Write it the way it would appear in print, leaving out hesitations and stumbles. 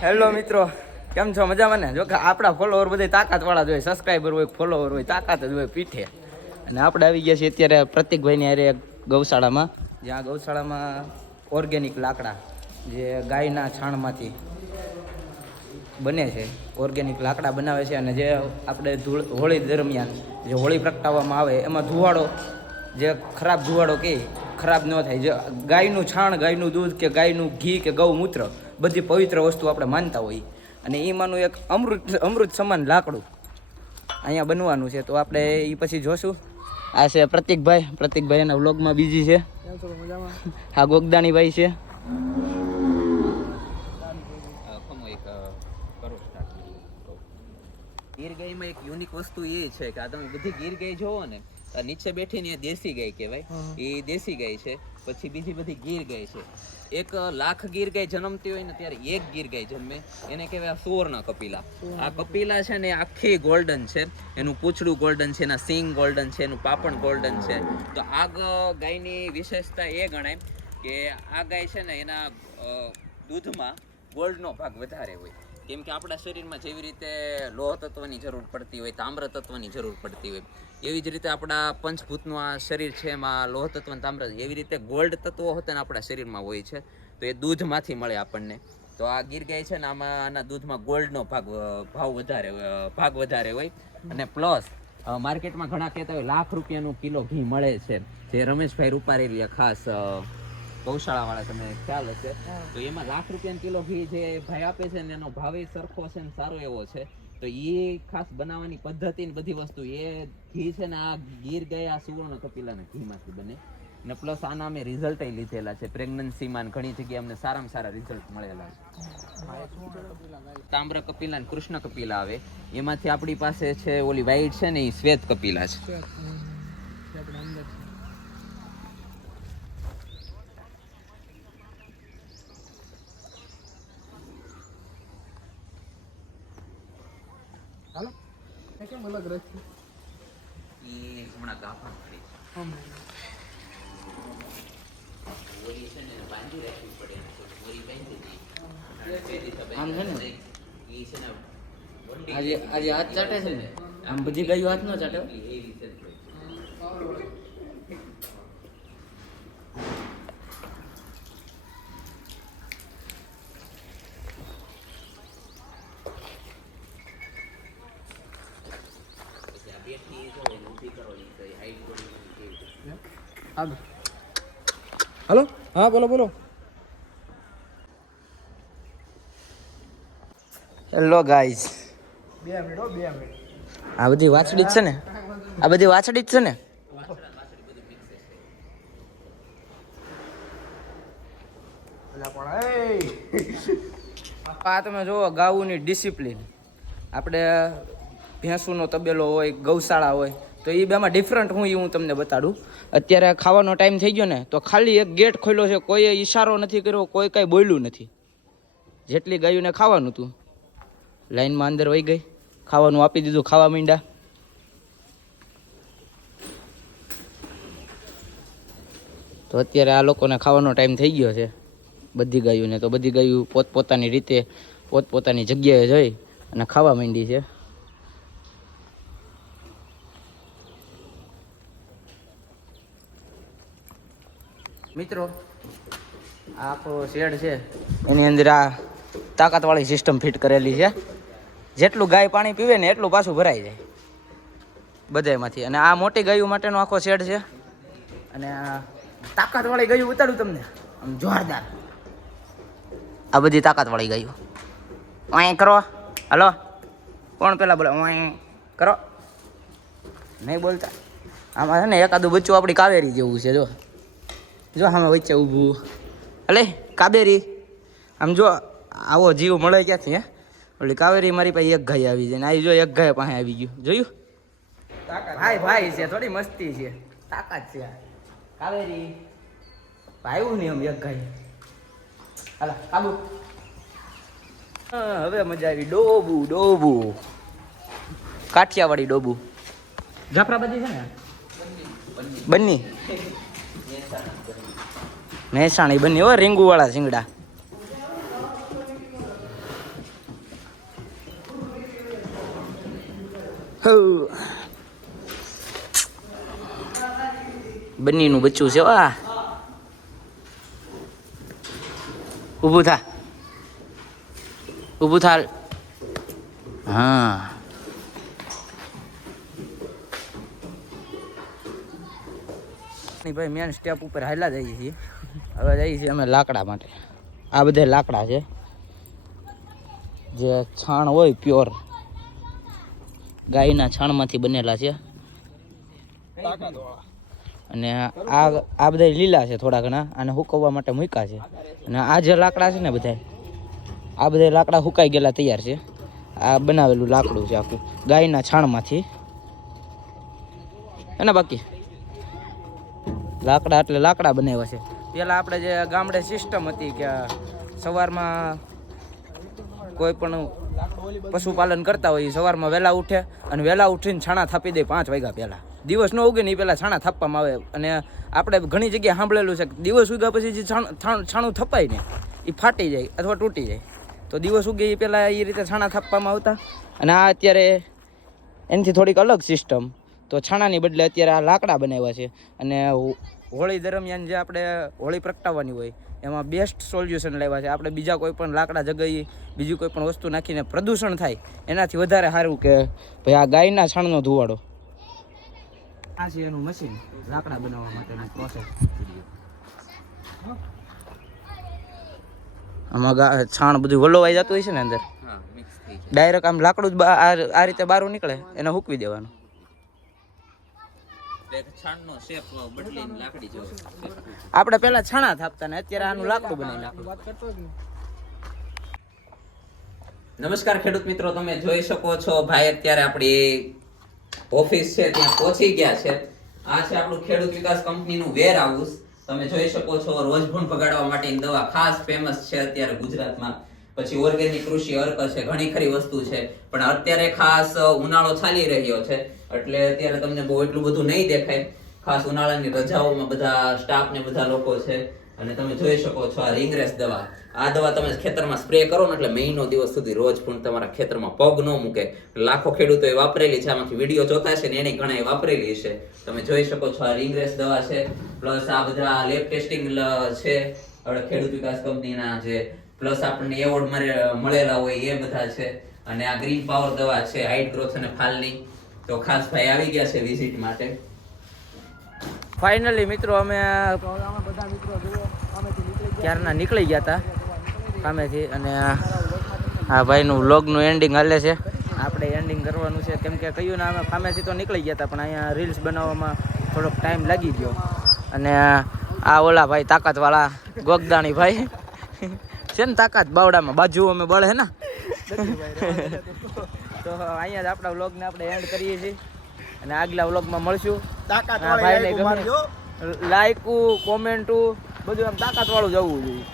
Hello મિત્રો, કેમ છો? મજામાં ને? જો કે આપણા ફોલોવર બધા તાકાતવાળા જ હોય, સબસ્ક્રાઈબર હોય, ફોલોવર હોય, તાકાત જ હોય પીઠે. અને આપણે આવી ગયા છીએ અત્યારે પ્રતિકભાઈની હારે ગૌશાળામાં, જ્યાં ગૌશાળામાં ઓર્ગેનિક લાકડા જે ગાયના છાણમાંથી બને છે, ઓર્ગેનિક લાકડા બનાવે છે. અને જે આપણે હોળી દરમિયાન જે હોળી પ્રગટાવવામાં આવે એમાં ધુવાડો, જે ખરાબ ધુવાડો કે ખરાબ ન થાય, જે ગાયનું છાણ, ગાયનું દૂધ કે ગાયનું ઘી કે ગૌમૂત્ર બધી પવિત્ર વસ્તુ આપણે માનતા હોઈએ. અને એમાંનું એક અમૃત સમાન લાકડું અહીંયા બનવાનું છે. તો આપણે એ પછી જોશું. આ છે પ્રતિકભાઈ એના વ્લોગમાં બીજી છે. હા, ગોગદાણીભાઈ છે. ગીર ગાયમાં એક યુનિક વસ્તુ એ છે કે આ તમે બધી ગીર ગાય જોવો ને, નીચે બેઠીને એ દેશી ગાય કહેવાય, એ દેશી ગાય છે. પછી બીજી બધી ગીર ગાય છે. 1,00,000 ગીર ગાય જન્મતી હોય ને ત્યારે એક ગીર ગાય જન્મે, એને કહેવાય સુવર્ણ કપિલા. આ કપિલા છે ને આખી ગોલ્ડન છે, એનું પૂંછડું ગોલ્ડન છે, એના સિંગ ગોલ્ડન છે, એનું પાપણ ગોલ્ડન છે. તો આ ગાયની વિશેષતા એ ગણાય કે આ ગાય છે ને એના દૂધમાં ગોલ્ડનો ભાગ વધારે હોય. કેમ કે આપણા શરીરમાં જેવી રીતે લોહ તત્વની જરૂર પડતી હોય, તામ્ર તત્વની જરૂર પડતી હોય, એવી જ રીતે આપણા પંચભૂતનું આ શરીર છે, એમાં લોહ તત્વ અને તામ્ર, એવી રીતે ગોલ્ડ તત્વો હોતા આપણા શરીરમાં હોય છે. તો એ દૂધમાંથી મળે આપણને. તો આ ગીર ગાય છે ને આમાં આના દૂધમાં ગોલ્ડનો ભાગ વધારે હોય. અને પ્લસ માર્કેટમાં ઘણા કહેતા હોય ₹1,00,000 કિલો ઘી મળે છે, જે રમેશભાઈ રૂપારેલિયા ખાસ ગૌશાળા વાળા, તમને ખ્યાલ હશે. તો એમાં ₹1,00,000 કિલો ઘી જે ભાઈ આપે છે ને એનો ભાવ સરખો છે ને સારો એવો છે. તો એ ખાસ બનાવવાની પદ્ધતિ ને બધી વસ્તુ, એ ઘી છે ને આ ગીર ગાય આ સુવર્ણ કપિલાના ઘીમાંથી બને. ને પ્લસ આના અમે રિઝલ્ટ લીધેલા છે પ્રેગ્નન્સીમાં, ઘણી જગ્યાએ અમને સારામાં સારા રિઝલ્ટ મળેલા છે. તામ્ર કપિલા ને કૃષ્ણ કપિલા આવે, એમાંથી આપણી પાસે છે ઓલી વ્હાઈટ છે ને એ શ્વેત કપિલા છે. હાલો કેમ અલગ રાખી ઈ હમણાં ગાફા કરી ઓલી છે ને બાંધી રાખવી પડે, ઓલી બાંધી દી આમ છે ને ઈ છે ને આજે હાથ ચાટે છે ને, આમ બધી ગાયો હાથ ન ચાટે. એ રીતે જ હોય. હાલો. હા, બોલો. Hello guys, 2 minute. આ બધી વાછડી જ છે ને? આ બધી વાછડી જ છે ને? આ તમે જુઓ ગાઉની ડિસિપ્લિન. આપણે ભેંસુનો તબેલો હોય, ગૌશાળા હોય, તો એ બેમાં ડિફરન્ટ હું તમને બતાડું. અત્યારે ખાવાનો ટાઈમ થઈ ગયો ને, તો ખાલી એક ગેટ ખોલ્યો છે, કોઈએ ઈશારો નથી કર્યો, કોઈ કાંઈ બોલ્યું નથી. જેટલી ગાયોને ખાવાનું હતું લાઈનમાં અંદર વહી ગઈ, ખાવાનું આપી દીધું, ખાવા માંડ્યા. તો અત્યારે આ લોકોને ખાવાનો ટાઈમ થઈ ગયો છે, બધી ગાયોને. તો બધી ગાયો પોતપોતાની રીતે પોતપોતાની જગ્યાએ જઈ અને ખાવા માંડી છે. મિત્રો, આ આખો શેડ છે, એની અંદર આ તાકાતવાળી સિસ્ટમ ફિટ કરેલી છે. જેટલું ગાય પાણી પીવે ને એટલું પાછું ભરાઈ જાય બધામાંથી. અને આ મોટી ગાયો માટેનો આખો શેડ છે. અને આ તાકાતવાળી ગાયો ઉતારું તમને, આમ જોરદાર. આ બધી તાકાતવાળી ગાયો. અહીં કરો. હલો, કોણ પેલા બોલે? અહીં કરો. નહીં બોલતા. આમાં છે ને એકાદું બચ્ચું આપણી કાવેરી જેવું છે. જો સામે વચ્ચે ઊભું. અલે કાબેરી, આમ જો આવો જીવ મળે ક્યાંથી? હે, ઓલી કાવેરી મારી પાસે એક ગાય આવી જાય ને આ જો એક ગાય પાસે આવી ગયું. જોયું? ભાઈ છે, થોડી મસ્તી છે, તાકાત છે. કાવેરી આવ્યું નહીં આમ એક ગાય. હાલા કાબુ. હવે મજા આવી. ડોબું કાઠિયાવાડી ડોબું. જાફરાબાદી છે ને બન્ની મહેસાણી બની હો, રીંગુ વાળા શીંગડા. બંનીનું બચ્ચું છે વા. ઊભું થા, ઊભું થા. હા ભાઈ મેન સ્ટેપ ઉપર હાલા જઈએ છીએ. હવે જઈએ છીએ અમે લાકડા માટે. આ બધા લાકડા છે જે છાણ હોય પ્યોર ગાયના છાણમાંથી બનેલા છે. અને આ બધા લીલા છે થોડા ઘણા, આને હુકવવા માટે મૂક્યા છે. અને આ જે લાકડા છે ને બધા, આ બધા લાકડા હુકાઈ ગયેલા તૈયાર છે. આ બનાવેલું લાકડું છે આખું ગાયના છાણમાંથી. એને બાકી લાકડા એટલે લાકડા બનાવ્યા છે. પહેલાં આપણે જે ગામડે સિસ્ટમ હતી કે સવારમાં કોઈ પણ પશુપાલન કરતા હોય સવારમાં વહેલા ઉઠે અને વહેલા ઉઠીને છાણા થાપી દે 5 વાગ્યા પહેલાં. દિવસ ન ઉગે ને એ પહેલાં છાણા થાપવામાં આવે. અને આપણે ઘણી જગ્યાએ સાંભળેલું છે કે દિવસ ઉગ્યા પછી જે છાણું થપાય ને એ ફાટી જાય અથવા તૂટી જાય. તો દિવસ ઉગે એ પહેલાં એ રીતે છાણા થાપવામાં આવતા. અને આ અત્યારે એનાથી થોડીક અલગ સિસ્ટમ, તો છાણાની બદલે અત્યારે આ લાકડા બનાવ્યા છે. અને હોળી દરમિયાન જે આપણે હોળી પ્રગટાવવાની હોય એમાં બેસ્ટ સોલ્યુશન લાવ્યા છે. આપણે બીજા કોઈ પણ લાકડા જગાવી બીજી કોઈ પણ વસ્તુ નાખીને પ્રદૂષણ થાય એનાથી વધારે સારું કે ભાઈ આ ગાયના છાણનો ધુવાડો. આ છે એનું મશીન લાકડા બનાવવા માટેનું પ્રોસેસ. આમાં છાણ બધું વલોવાઈ જતું હોય છે ને અંદર. હા, મિક્સ થઈ જાય. ડાયરેક્ટ આમ લાકડું જ આ રીતે બહાર નીકળે એને હૂકવી દેવાનું. એક છાણનો શેપ બદલીને લાકડી જેવો shape. આપણે પહેલા છાણા થાપતા ને અત્યારે આનું લાકડું બનાવી નાખ્યું. વાત કરતો જ નહીં. નમસ્કાર ખેડૂત મિત્રો, તમે જોઈ શકો છો ભાઈ અત્યારે આપણી ઓફિસ છે ત્યાં પહોંચી ગયા છે. આ છે આપણું ખેડૂત વિકાસ કંપનીનું વેર હાઉસ. તમે જોઈ શકો છો રોજભૂણ ભગાડવા માટેની દવા ખાસ ફેમસ છે અત્યારે ગુજરાતમાં. પછી ઓર્ગેનિક કૃષિ અર્ક છે, ઘણી ખરી વસ્તુ છે. પણ અત્યારે ખાસ ઉનાળો ચાલી રહ્યો છે એટલે અત્યારે તમને બહુ એટલું બધું નહીં દેખાય. ખાસ ઉનાળાની રજાઓમાં બધા સ્ટાફ ને બધા લોકો છે. અને તમે જોઈ શકો છો આ રિંગરેસ દવા. આ દવા તમે ખેતરમાં સ્પ્રે કરો ને એટલે મહિનો દિવસ સુધી રોજ પણ તમારા ખેતરમાં પગ ન મૂકે. લાખો ખેડૂતોએ વાપરેલી છે, આમાંથી વિડીયો જોતા છે ને એને ઘણા વાપરેલી છે. તમે જોઈ શકો છો આ રિંગરેસ દવા છે. પ્લસ આ બધા લેબ ટેસ્ટિંગ છે ખેડૂત વિકાસ કંપનીના જે, પ્લસ આપણને એવોર્ડ મળેલા હોય એ બધા છે. અને આ ગ્રીન પાવર દવા છે હાઇટ ગ્રોથ અને ફાલની. તો ખાસ ભાઈ આવી ગયા છે વિઝિટ માટે. ફાઇનલી મિત્રો અમે તો હવે આમાં બધા મિત્રો જુઓ આમેથી નીકળી ગયા. ક્યારના નીકળી ગયા હતા કામેથી. અને આ ભાઈનું વ્લોગનું એન્ડિંગ હાલે છે. આપણે એન્ડિંગ કરવાનું છે કેમ કે કહ્યું ને અમે કામેથી તો નીકળી ગયા હતા પણ અહીંયા રીલ્સ બનાવવામાં થોડોક ટાઈમ લાગી ગયો. અને આ ઓલા ભાઈ તાકાતવાળા ગોગદાણી ભાઈ છે ને તાકાત બાવડામાં બાજુ અમે બળે ને. તો અહીંયા જ આપણા વ્લોગને આપણે એન્ડ કરીએ છીએ અને આગલા વ્લોગમાં મળશું. તાકાત ભાઈને લાઈકું કોમેન્ટું બધું આમ તાકાત વાળું જવું જોઈએ.